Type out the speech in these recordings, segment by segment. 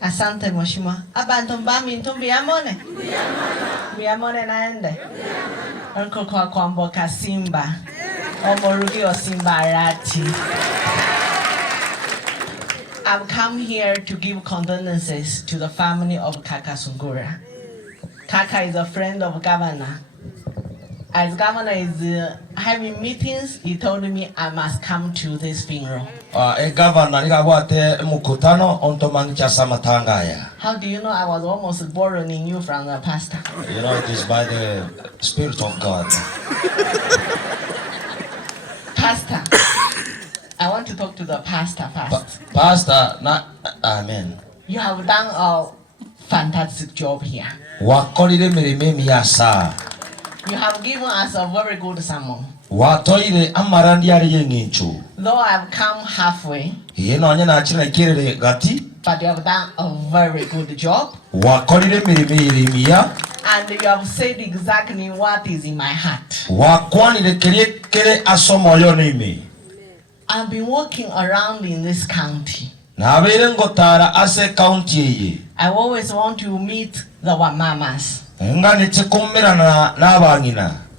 Asante mheshimiwa. Abantu mbami ntumbiamone. Biamone naende. Uncle kwa mboka Simba. Omorugi o Simba Arati. I've come here to give condolences to the family of Kaka Sungura. Kaka is a friend of governor. As governor is having meetings, he told me I must come to this funeral. Governor mukutano ontomangicha samatangaya. How do you know I was almost borrowing you from the pastor? You know it is by the Spirit of God. Pastor, I want to talk to the pastor first. Pastor, amen. You have done a fantastic job here. Wakolire mirime yasa. You have given us a very good sermon. Watoire amarandi ari yenginchu. Though I have come halfway, yeno anya na china kirere gati, but you have done a very good job. Wakolire mirime yeremia. And you have said exactly what is in my heart. Wakwanire kere asomo yonime. I've been walking around in this county. I always want to meet the Wamamas.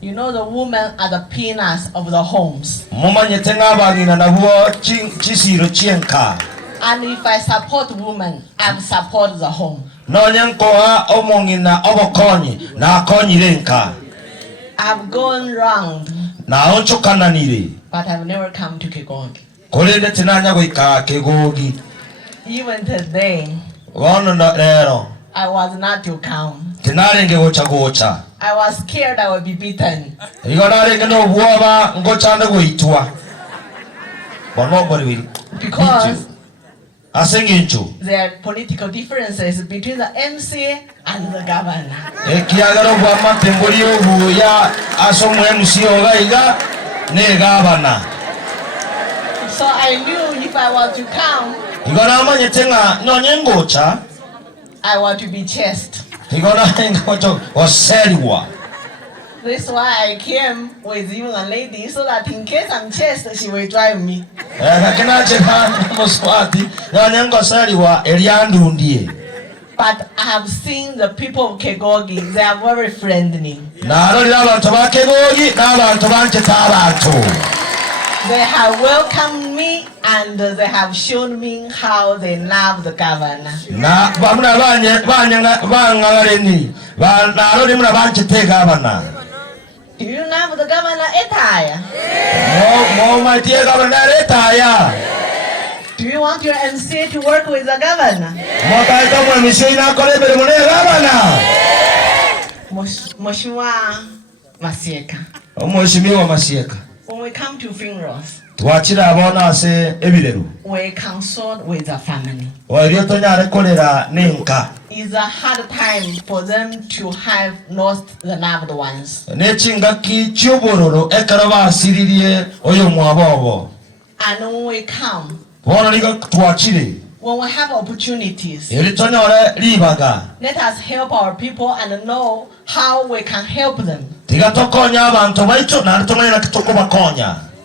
You know the women are the pillars of the homes. And if I support women, I support the home. I've gone round, but I've never come to Kegogi. Even today, I was not to come. I was scared I would be beaten. Because there are political differences between the MCA and the governor. So I knew if I was to come, I want to be chased. That's why I came with even a lady, so that in case I'm chased, she will drive me. But I have seen the people of Kegogi, they are very friendly. They have welcomed me and they have shown me how they love the governor. Do you love the governor Etaya? Do you want your MCA to work with the governor? Mheshimiwa Masieka. When we come to funerals, we're concerned with the family. It's a hard time for them to have lost the loved ones. And when we come, when we have opportunities, let us help our people and know how we can help them.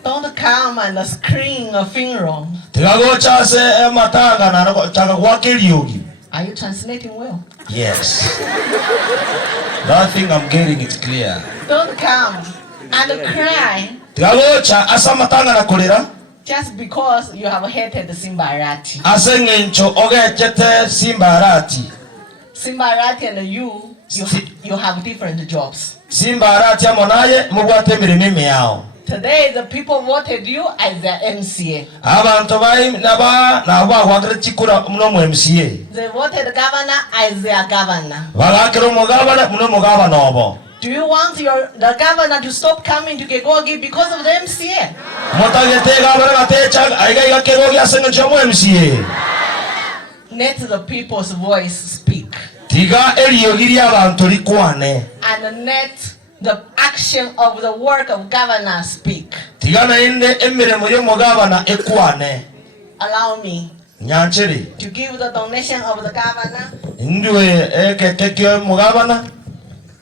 Don't come and scream a funeral. Are you translating well? Yes. That thing I'm getting it clear. Don't come and cry just because you have hated Simba Arati. Simba Arati and you have different jobs. Today the people voted you as the MCA. They voted the governor as their governor. Do you want the governor to stop coming to Kegogi because of the MCA? Let the people's voice speak. And let the action of the work of governor speak. Allow me to give the donation of the governor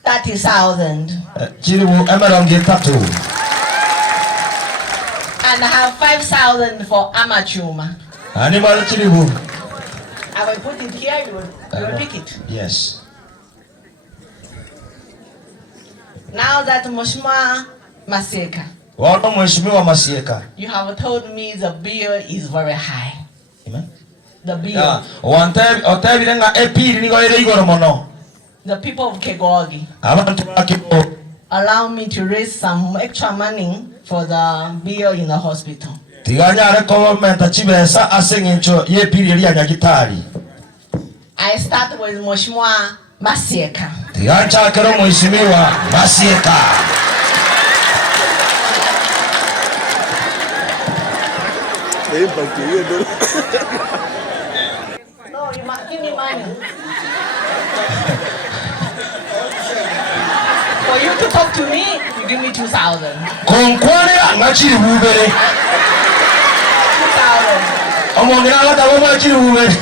30,000. And I have 5,000 for Amachuma. I will put it here, you will pick it. Yes. Now that Mheshimiwa Masieka, Wano Mheshimiwa Masieka. you have told me the bill is very high. Amen. The bill. Yeah. The people of Kegogi Abantu ba Kegogi. allow me to raise some extra money for the bill in the hospital. Tiganya government chibesa asengencho ye piri ya nyagitari. I start with Mheshimiwa Masieka. Tigancha kero Mheshimiwa Masieka. No, you must give me money. For you to talk to me, you give me 2,000. Konkwani angachiri bubere. 2,000. Omongira ngata ngachiri bubere.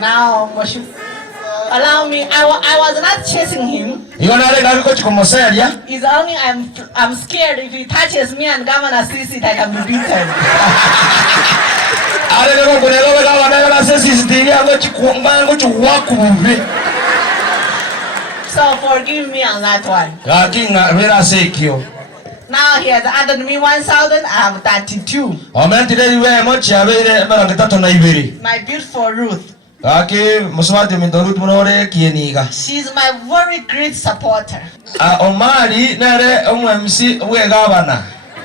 Now, allow me. I was not chasing him. It's only I'm scared if he touches me and Governor sees it, I can be beaten. So forgive me on that one. Now he has added me 1,000. I have 32. My beautiful Ruth. She's my very great supporter.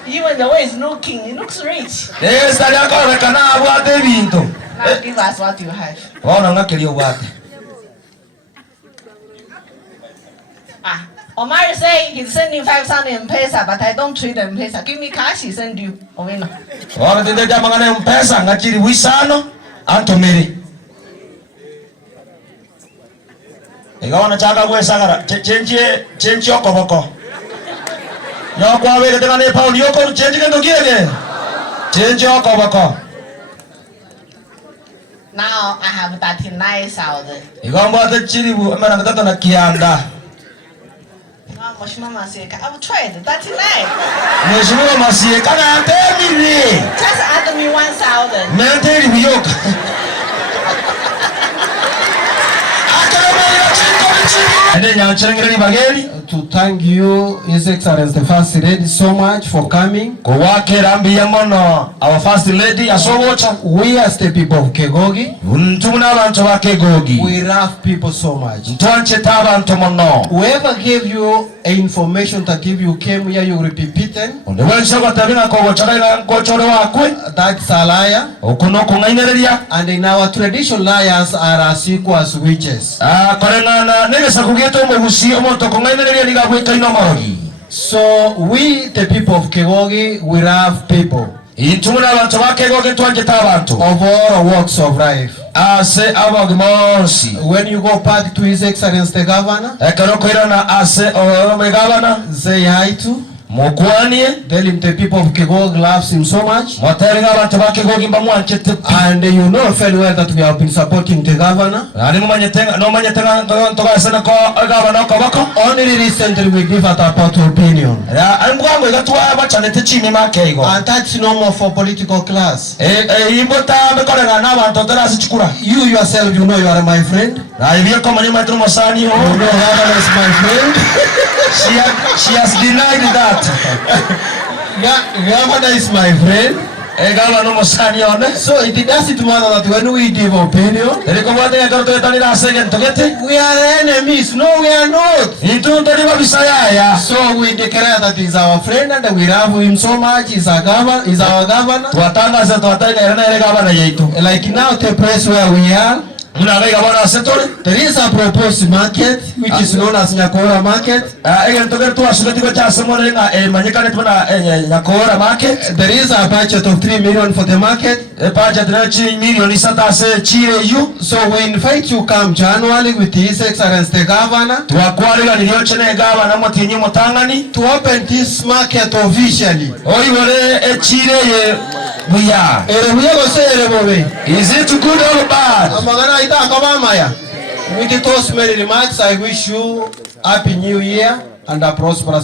Even the way he's looking, he looks rich. Now give us what you have. Omar say he's sending 5,000 in pesa, but I don't treat them pesa. Give me cash, he send you. Igawana chaka kwe sagara chenchi okoboko yokwa wele tena ne pound yoko chenchi kendo kiege chenchi okoboko. Now I have 39,000. Igomba te chiribu amana ngatato na kianda. Mheshimiwa Masieka, I will try it. 39. Mheshimiwa Masieka na atemi. Just add me 1,000. Mente ribiyoka. To thank you, His Excellency the First Lady, so much for coming. Our First Lady, we as the people of Kegogi, we love people so much. Whoever gave you information that if you came here, you will be beaten. That's a liar. And in our tradition, liars are as equal as witches. So we, the people of Kegogi, we love people of all walks of life. When you go back to His Excellency the Governor, say hi to. Tell him the people of Kegogi loves him so much. And you know very well that we have been supporting the governor. Only recently we give a part opinion. And that's normal for political class. You yourself, you know you are my friend. You know governor is my friend. She has denied that. Governor is my friend. So it doesn't matter that when we give opinion, we are enemies. No, we are not. So we declare that he's our friend and we love him so much. He's our governor. Like now the place where we are, there is a proposed market which is known as Nyakora Market. There is a budget of 3 million for the market. So we invite you come January with His Excellency the Governor to open this market officially. Is it good or bad? With those many remarks, I wish you Happy New Year and a prosperous